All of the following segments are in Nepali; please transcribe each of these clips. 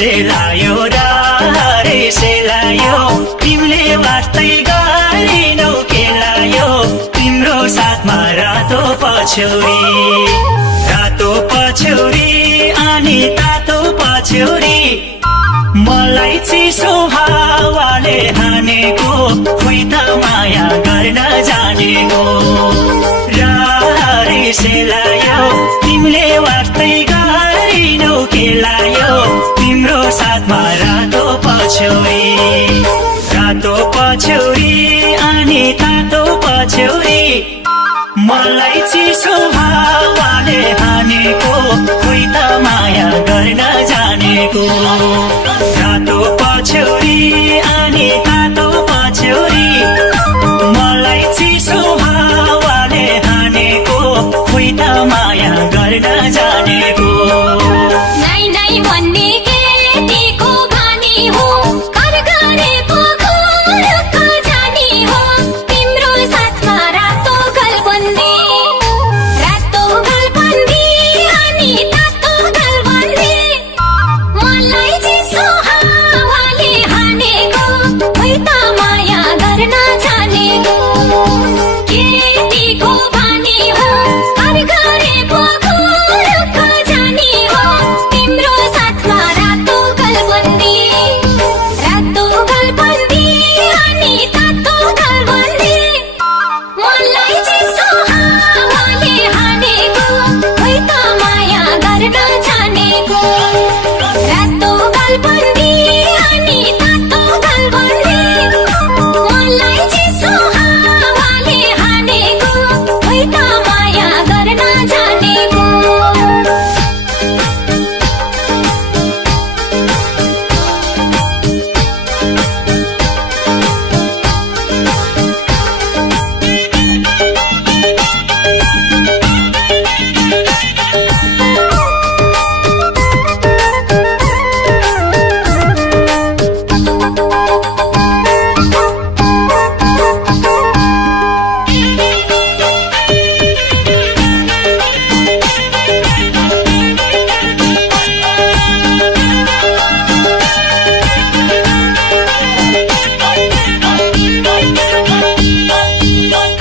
सेलायो रे सेलायो तिमीले वास्तै गरिनौ केलायो तिम्रो साथमा रातो पछ्यौरी अनि तातो पछ्यौरी मलाई चिसो हावाले हानेको खोइ त माया गर्न जानेको रे सेलायो तिमीले वास्तै गरिनौ केलायो तिम्रो साथमा रातो पछ्यौरी अनि तातो पछ्यौरी मलाई चिसो हावाले हानेको खोइ त माया गर्न जानेको रातो पछ्यौरी अनि तातो पछ्यौरी मलाई चिसो हावाले हानेको खोइ त माया गर्न जानेको नै नै भन्ने केटीको बानी हो घर गरे पोखरक जानी हो तिम्रो साथमा रातो गलबन्दी अनि तातो गलबन्दी मलाई चिसो हावाले हानेको खोइ त माया गर्न जानेको केटीको बानी हो घर गरे पोखरक जानी हो तिम्रो साथमा रातो गलबन्दी अनि तातो गलबन्दी मलाई चिसो हावाले हानेको खोइ त माया गर्न जानेको रातो गलबन्दी अनि तातो गलबन्दी मलाई चिसो हावाले हानेको खोइ त माया गर्न जानेको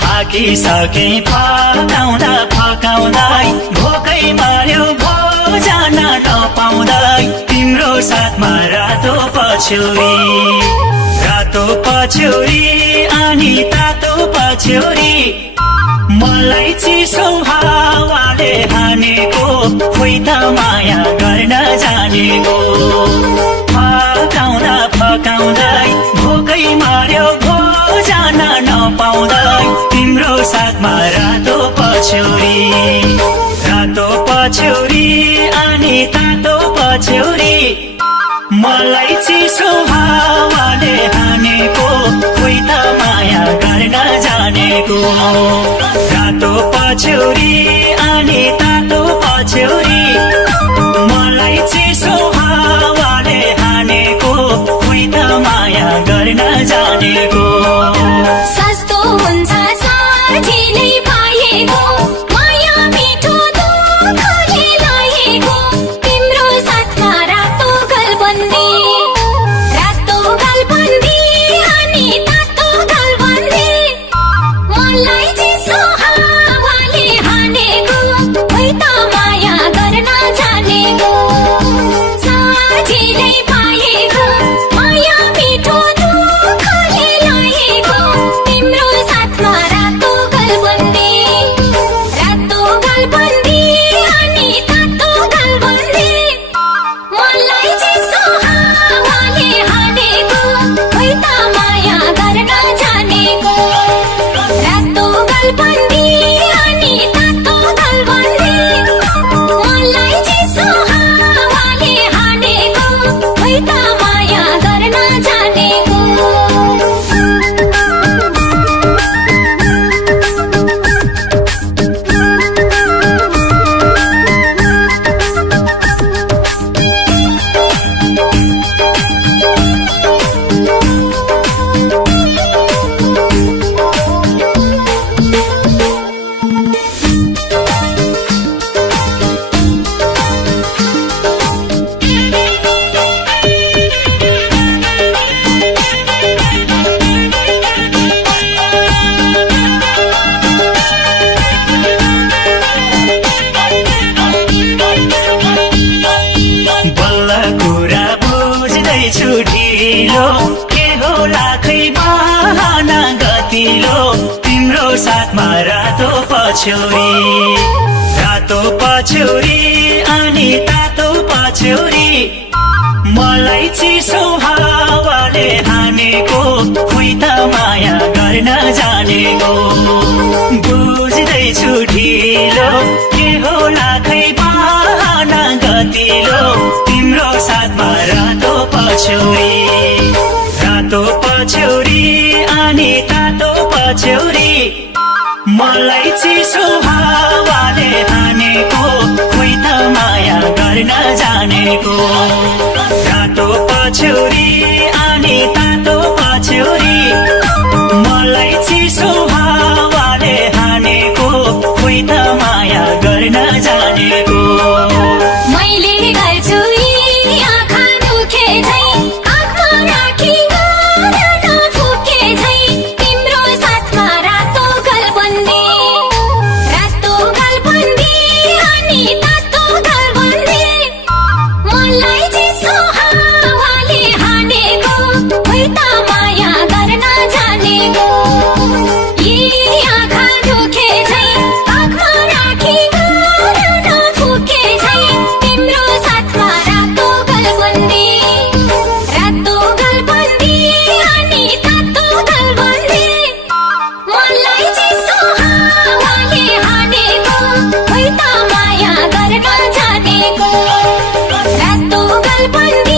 थाकिसके फकाउँदै भोकै मार्यो भोजन नपाउँदै तिम्रो साथमा रातो पछ्यौरी अनि तातो पछ्यौरी मलाई चिसो हावाले हानेको खोइ त माया गर्न जानेको फकाउँदै भोकै मार्यो भोजन नपाउँदै तिम्रो साथमा रातो पछ्यौरी अनि तातो पछ्यौरी मलाई चिसो हावाले हानेको खोइ त माया गर्न जानेको रातो पछ्यौरी अनि तातो पछ्यौरी मलाई चिसो हावाले हानेको खोइ त माया गर्न जानेको सस्तो हुन्छ साझीले पाएको माया मिठो दुःखले लाएको तिम्रो साथमा रातो गलबन्दी अनि तातो गलबन्दी मलाई चिसो हावाले हानेको ढिलो के होला खै बहाना गतिलो तिम्रो साथमा रातो पछ्यौरी अनि तातो पछ्यौरी मलाई चिसो हावाले हानेको खोइ त माया गर्न जानेको बुझ्दैछु ढिलो के होला खै बहाना गतिलो तिम्रो साथमा रातो पछ्यौरी अनि तातो पछ्यौरी मलाई चिसो हावाले हानेको खोइ त माया गर्न जानेको रातो पछ्यौरी अनि तातो पछ्यौरी मलाई चिसो हावाले हानेको खोइ त माया गर्न जानेको मैले गर्छु यी आँखा दुखे झै आँखमा राखी गर्न नफुके झै तिम्रो साथमा रातो गलबन्दी अनि तातो गलबन्दी मलाई चिसो हावाले हानेको खोइ त माया गर्न जानेको यी आँखा दुखे झै आँखमा राखी गर्न नफुके झै तिम्रो साथमा रातो गलबन्दी अनि तातो गलबन्दी मलाई चिसो हावाले हानेको खोइ त माया गर्न जानेको रातो गलबन्दी